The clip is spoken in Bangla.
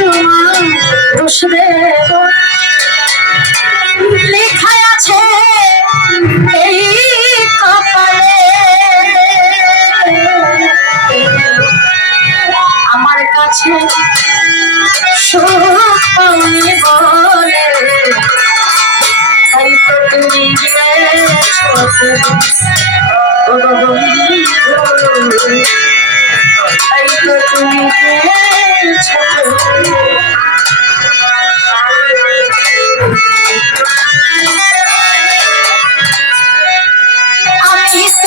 তোমার দোষ দেব লেখা আছে এই কপালে। আমার কাছে সুখ বলে, তাই তো তুমি তাই তো তুমি